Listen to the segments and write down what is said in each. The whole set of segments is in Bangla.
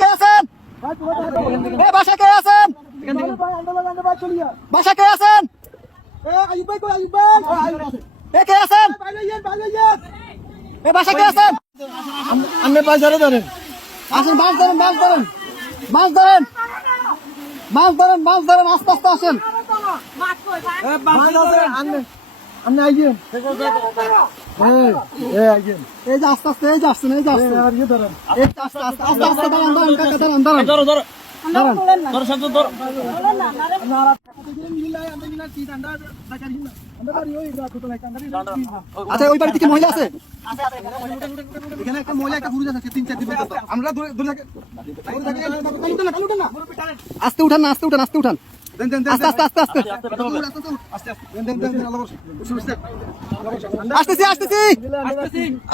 কে আছেন? বাসা কে আছেন? বাসা কে আছেন? কে আছেন? বাসা কে আছেন? আপনি বাজারে ধরেন, আসেন, মাছ ধরেন, মাছ ধরেন, মাছ ধরেন, মাছ ধরেন, মাছ ধরেন, আস্তে আস্তে আসেন। আপনি আইয়েন, এই যে আস্তে আস্তে, এই যে আসছেন, এই যে আসছেন, আস্তে আস্তে আস্তে আস্তে দাঁড়ান, দাঁড়ান, কাকা দাঁড়ান, দাঁড়ান, ধরো ধরো দাঁড়ান। ধরো শান্ত ধরো। আচ্ছা, ওই বাড়িতে কি মহিলা আছে? এখানে একটা মহিলা, একটা পুরুষ আছে, 3-4 দিন পর্যন্ত। আমরা আস্তে উঠান না, আস্তে উঠান, আস্তে উঠান, আস্তে আস্তে আস্তে আস্তে আসতেছি, আসতেছি,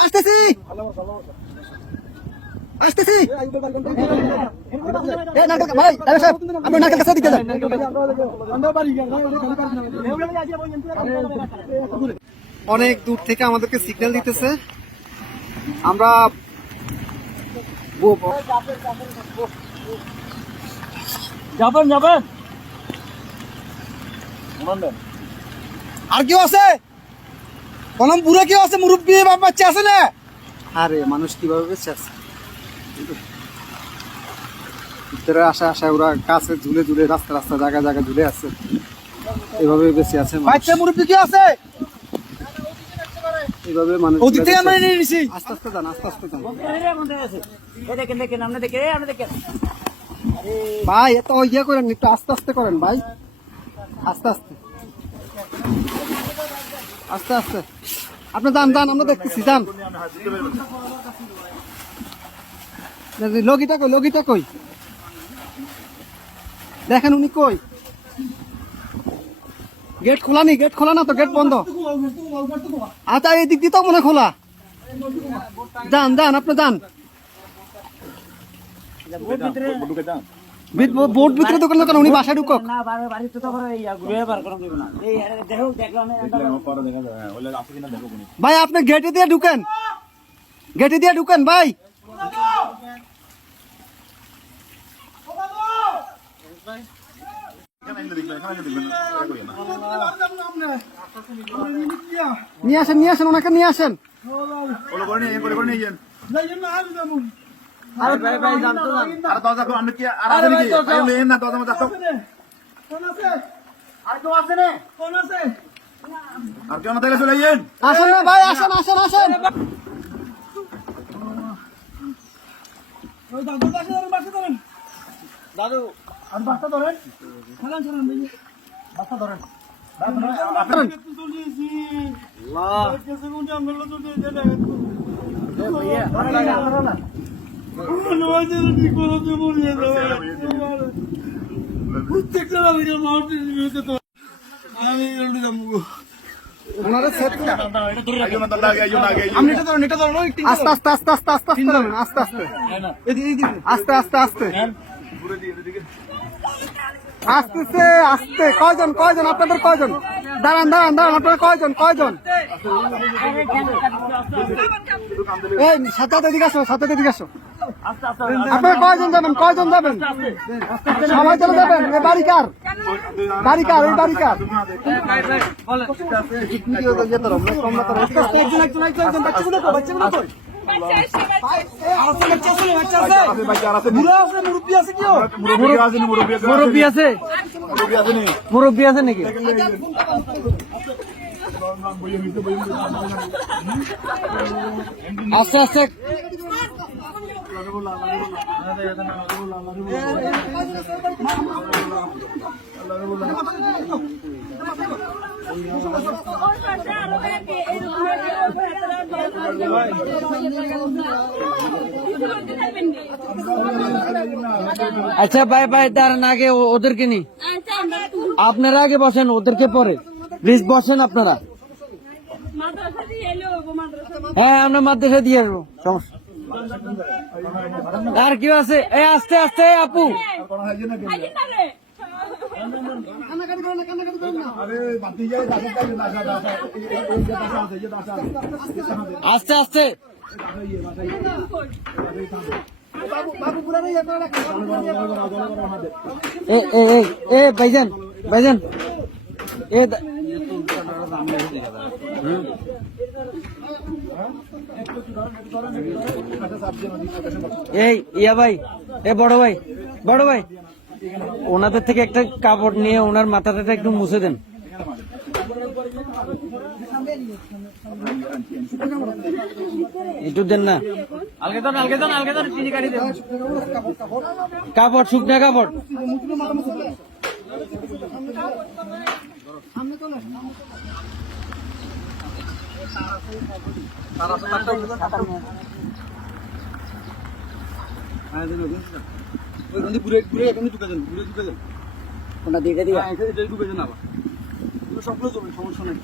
আসতেছি, আসতেছি। ভাই সাহেব, আপনি নারকেল গাছের দিকে যান। অনেক দূর থেকে আমাদেরকে সিগন্যাল দিতেছে, আমরা যাবেন যাবেন। আর কেউ আছে? কলম বুড়ো কেউ আছে? মুরব্বী বাচ্চা আছে না? আরে মানুষ কিভাবে বেঁচে আছে? ভিতরে আসা আসা ওরা গাছে ঝুলে ঝুলে, রাস্তা রাস্তা জায়গা জায়গা ঝুলে আছে, এভাবে বেঁচে আছে। বাচ্চা মুরব্বী কি আছে? এইভাবে মানুষ আস্তে আস্তে যান, আস্তে আস্তে যান ভাই, এত ইয়ে করেন, একটু আস্তে আস্তে করেন ভাই, আস্তে আস্তে, আস্তে আস্তে। আপনি যান, যান, আমরা দেখতেছি, যান। লগিটা কই, লগিটা কই? দেখেন উনি কই? গেট খোলা নি? গেট খোলা না তো, গেট বন্ধ। আচ্ছা, এই দিক দিয়ে তো মনে খোলা। যান, যান, আপনি যান। বোর্ড ভিতরে দোকান দোকান, উনি বাসায় ঢুকক। ভাই আপনি গেটে দিয়ে ঢুকেন, গেটে দিয়ে ঢুকেন ভাই। নিয়ে আসেন, নিয়ে আসেন, ওনাকে নিয়ে আসেন। আসেন না ভাই, আসেন, আসেন, আসেন। দাদু আর বাচ্চা ধরেন, ছাড়ান, ছাড়ান, বাচ্চা ধরেন। আস্তে আস্তে আস্তে আস্তে আস্তে আস্তে আস্তে আস্তে আস্তে আস্তে আসতেছে, আসতে। কয়জন, কয়জন আপনাদের, কয়জন? দাঁড়ান, দাঁড়ান, দাঁড়ান, আপনারা কয়জন, কয়জন? এই সাথে এদিকে আসো, সাথে এদিকে আসো। আপনারা কয়জন যাবেন, কয়জন যাবেন? সবাই চলে যাবেন? এই বাড়ি কার? বাড়ি কার? এই বাড়ি কার? মুরব্বী আছে, মুরব্বী আছে নাকি? আস্তে আস্তে আচ্ছা ভাই, ভাই দাঁড়ান, আগে ওদেরকে নি, আপনারা আগে বসেন, ওদেরকে পরে প্লিজ বসেন আপনারা। হ্যাঁ, আমরা মাদ্রাসা দিয়ে আসবো, সমস্যা। আর কেউ আছে? এই আস্তে আস্তে আপু, আস্তে আস্তে। বাবু পুরা নেই আপনারা এ ভাইজান ভাইজান এ এই ইয়া ভাই এ বড় ভাই ওনাদের থেকে একটা কাপড় নিয়ে ওনার মাথাটা একটু মুছে দেন। একটু দেন না কাপড়, শুকনা কাপড়। কোনটা দিয়ে দিবা সবগুলো সমস্যা নেই।